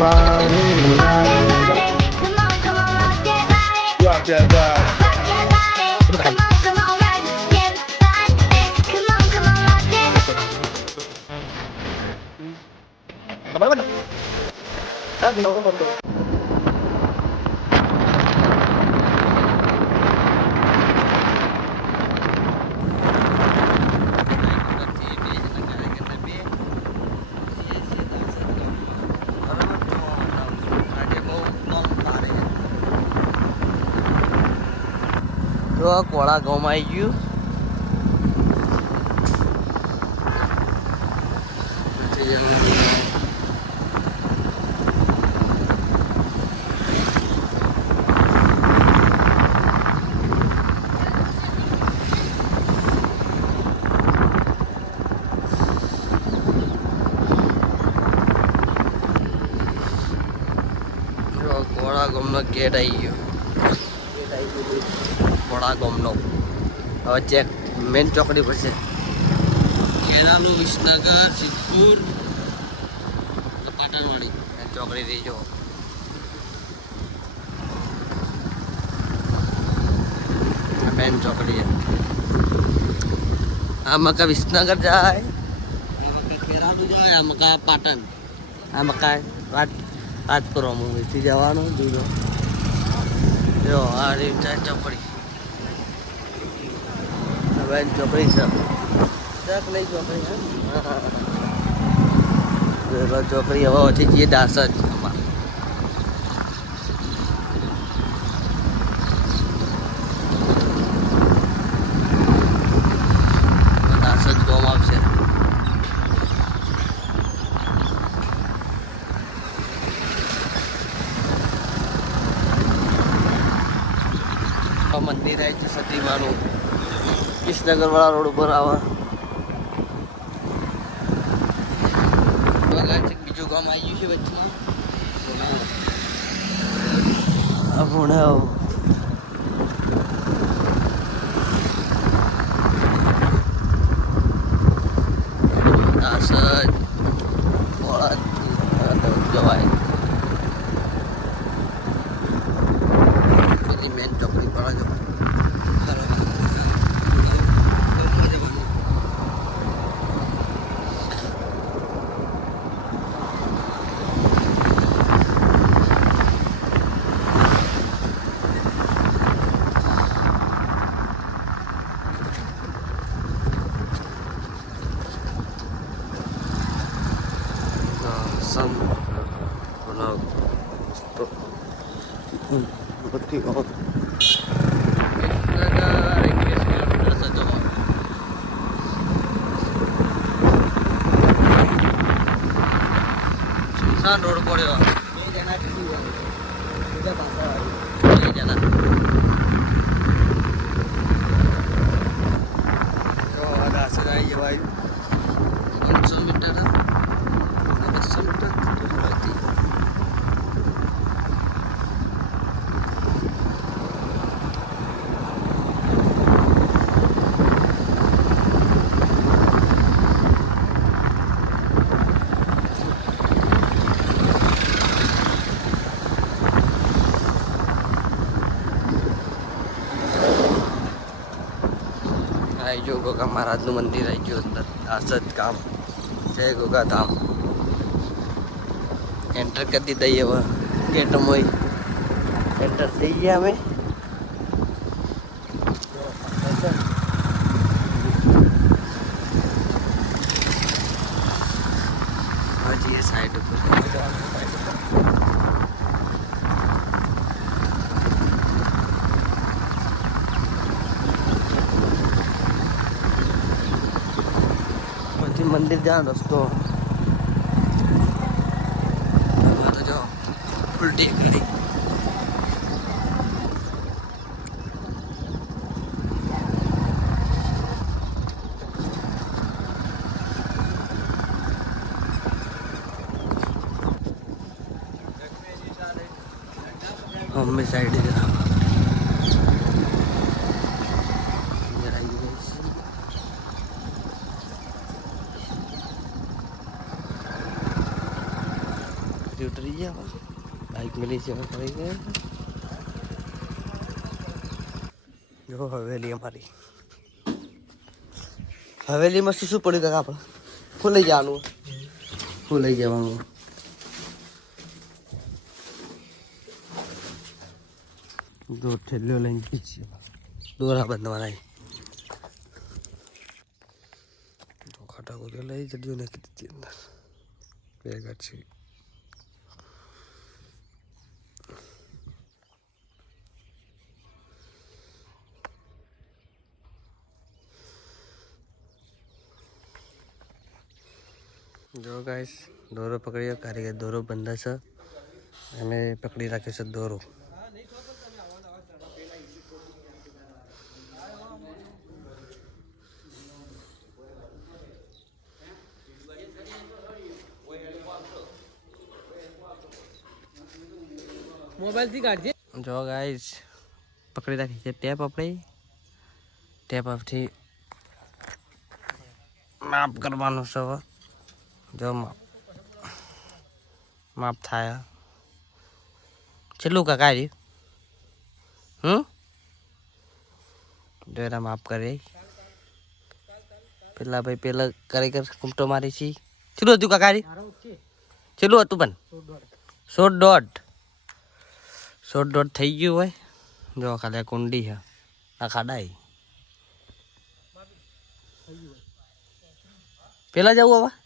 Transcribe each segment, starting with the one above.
Rock that body. Kemana-mana? Ah, di bawah foto. તો કોળા ગામમાં આવી ગયું. કોળા ગામનો ગેટ આવી ગયો. કોળા ગામનો હવે ચેક મેન ચોકડી પર છે. કેરાલું, વિસનગર, સિદ્ધપુર, પાટણવાડી મેન ચોકડી રહી જો. મેન ચોકડી આ મકા વિસનગર જાય, આ મકા કેરાલું જાય, આ મકા પાટણ, આ મકા રાજપુરા મુંબઈથી જવાનું જુદો. જો આ રીત ચોકડી બેન ચોકડી છે. નહીં ચોકડી ચોકડી હવે ઓછી છીએ દાસ જ દાસ જ ગોમ આવશે. મંદિર આવી છે સતીમાનું, વિસનગર વાળા રોડ ઉપર આવે. બીજું ગામ આવી ગયું છે વચમાં ભુણાવ. જવાય બધી મેન ચોકડી પર જ બધી સુનસાન રોડ પડ્યો. દાસરાઈ જવાય 500 મીટર 200 મીટર આવી ગયું. ગોગા મહારાજનું મંદિર આવી ગયું અંદર. આસદ ગામ જય ગોગા ધામ. એન્ટર કરી દીધા હવે ગેટમાં એન્ટર થઈ ગયા અમે. હજી એ સાઈડ ઉપર મંદિર જવાનો રસ્તો તો જો ઉલટી કરી. મમ્મી સાઈડ જરા ઉપરથી ઉતરી ગયા બાઇક મિલી છે ફરી ગયા જો હવેલી અમારી હવેલીમાં શું પડ્યું કાકા આપણે શું લઈ જવાનું શું લઈ જવાનું જો ઠેલ્લો લઈને જઈએ છીએ દોરા બાંધવાના ખાટા ગોળીઓ લઈ જજો ને કીધી અંદર ભેગા છે જો ગાઈસ દોરો પકડ્યો કારીગર દોરો બંધા છે અમે પકડી રાખ્યો છે દોરો મોબાઈલ થી કાઢજે જો ગાઈસ પકડી રાખી છે ટેપ આપણે ટેપ આપથી માપ કરવાનું છે હવે જો માપ થાય છેલ્લું કાકા રહ્યું જો એના માપ કરે પેલા ભાઈ પેલા કારીગર કુમટો મારી છે છેલ્લું હતું કાકા છેલ્લું હતું પણ 100 થઈ ગયું હોય જો ખાલી કુંડી છે આ ખાડા પેલા જવું હવે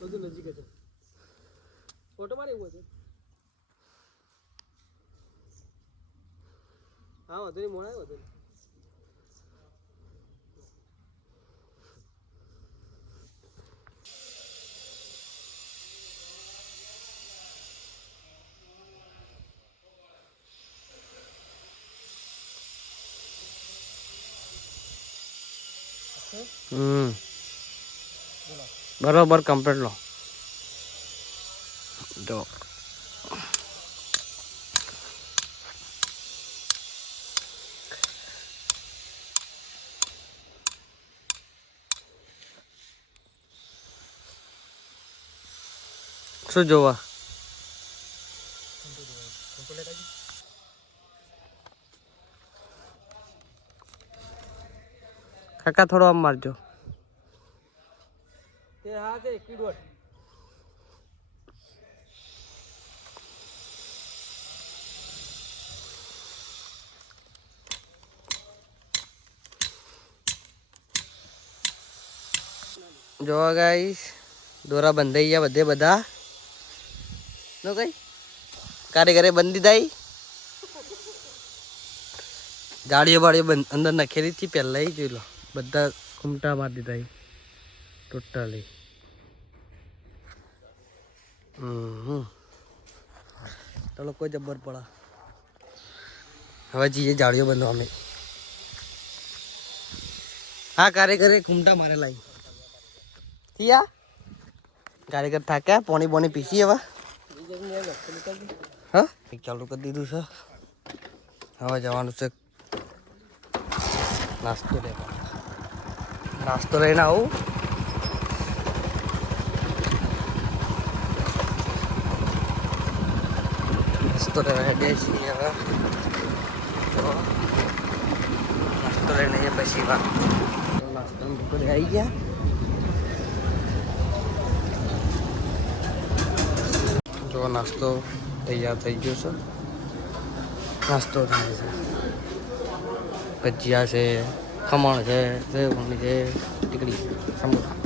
બધું નજીક જ ફોટો મારે એવું હતું હા વધુ નહીં મોડા વધુ બરોબર કમ્પ્લીટ લો તો શું જોવા કાકા થોડો આમ મારજો તે હા તે કીડોટ જોવા ગાઈસ દોરા બંધાઈ ગયા બધે બધા નો કઈ કારીગરે બંધી દાઈ જાળીઓ બાળીઓ અંદર નાખેલી હતી પહેલા જોઈ લો બધા ઘૂમટા મારી દીધા ટોટલી ચલો કોઈ જબ્બર પડા હવે જઈએ જાળીઓ બંધવા અમે હા કારીગરે ઘૂમટા મારેલા થયા કારીગર થાક્યા પોણી પોણી પીસી હવે હા ચાલુ કરી દીધું છે હવે જવાનું છે નાસ્તો લેવા નાસ્તો લઈને આવું નાસ્તો લેવા બેસી હવે નાસ્તો લઈને પછી વાત નાસ્તો આવી ગયા જો નાસ્તો તૈયાર થઈ ગયો છે નાસ્તો થાય છે ભજીયા છે ખમણ છે સેવણી છે ટીકડી સમોસા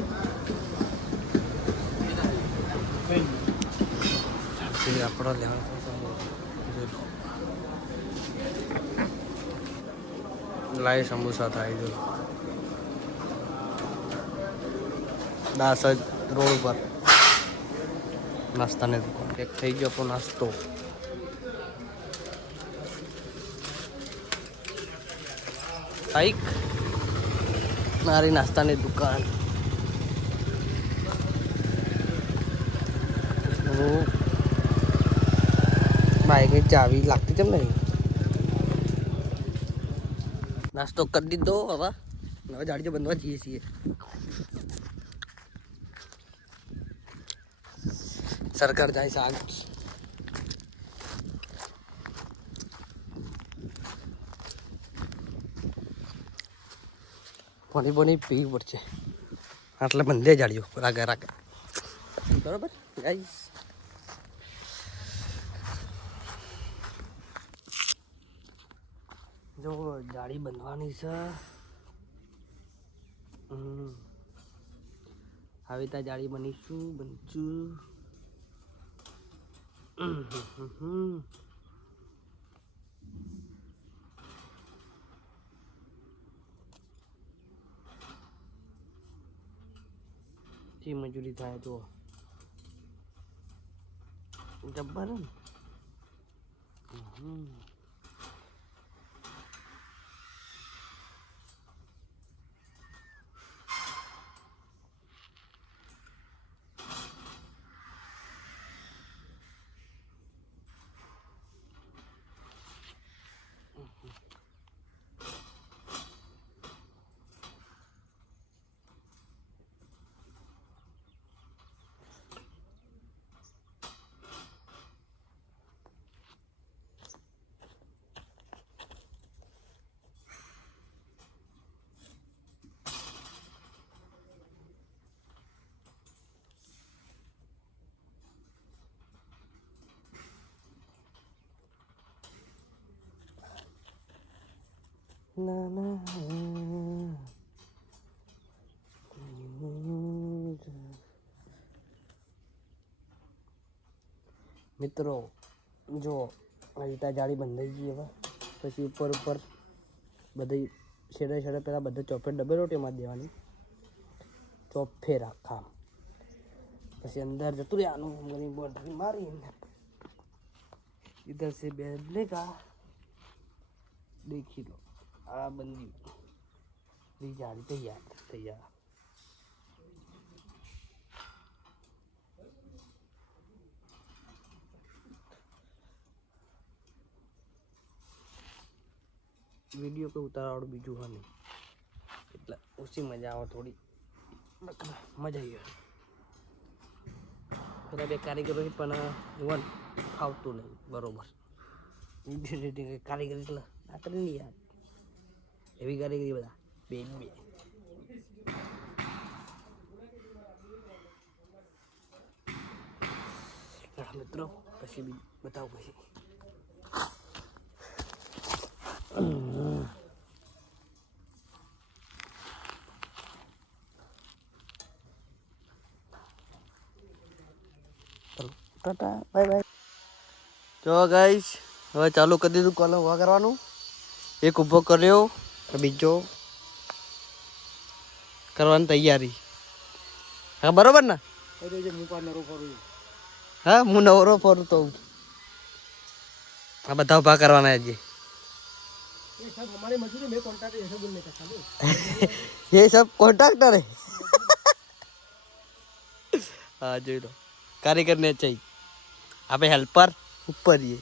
આપણો લેવા લાઈ સમોસા થાય જો દાસ રોડ પર નાસ્તાને એક થઈ ગયો તો નાસ્તો આઈક મારી નાસ્તાની દુકાન બાઈકની ચાવી લાગતી કેમ નહીં? નાસ્તો કરી દીધો. હવે ગાડી બંધવા જઈએ છીએ. સરકાર જાય છે આગ. પાણી પાણી પીવું પડશે. આટલે બંધે જાળ્યો રાગે રાગે. બરોબર ગાઈસ. જો જાળી બંધવાની છે. હવે ત્યાં જાળી બનીશું બનશું. જે મજૂરી થાય તો જબ્બર ને. ના ના મિત્રો જો આ રીતે જાળી બંધાઈ ગઈ. હવે પછી ઉપર ઉપર બધી છેડે છેડે પેલા બધા ચોફેર ડબે રોટીમાં દેવાની. ચોફેર આખા પછી અંદર જતું રહેવાનું. ગણી બોન્ડરી મારી इधर से बैठने का देखी लो. आ बंदी जाड़ी तैयार तैयार. वीडियो को उतारा बीजू हाँ नहीं એટલે ઓછી મજા આવે થોડી. મજા આવી ગઈ. પેલા બે કારીગરો પણ જોવાનું ફાવતું નહીં બરોબર. કારીગરી એટલે આ કરી નહીં યાર. એવી કારીગરી બધા બે મિત્રો પછી બી બતાવું પછી. Tata bye bye. જો ગાઈસ હવે ચાલુ કરી દીધું કોને ઉભા કરવાનું. એક ઊભો કર્યો બીજો કરવાની તૈયારી. હા બરોબર ને. હા હું નવરો ફરું તો આ બધા ઉભા કરવાના હજી. ये सब कॉन्ट्रैक्टर है. हाँ जो लो कारीगर ने चाहिए. अबे हेल्पर ऊपर ये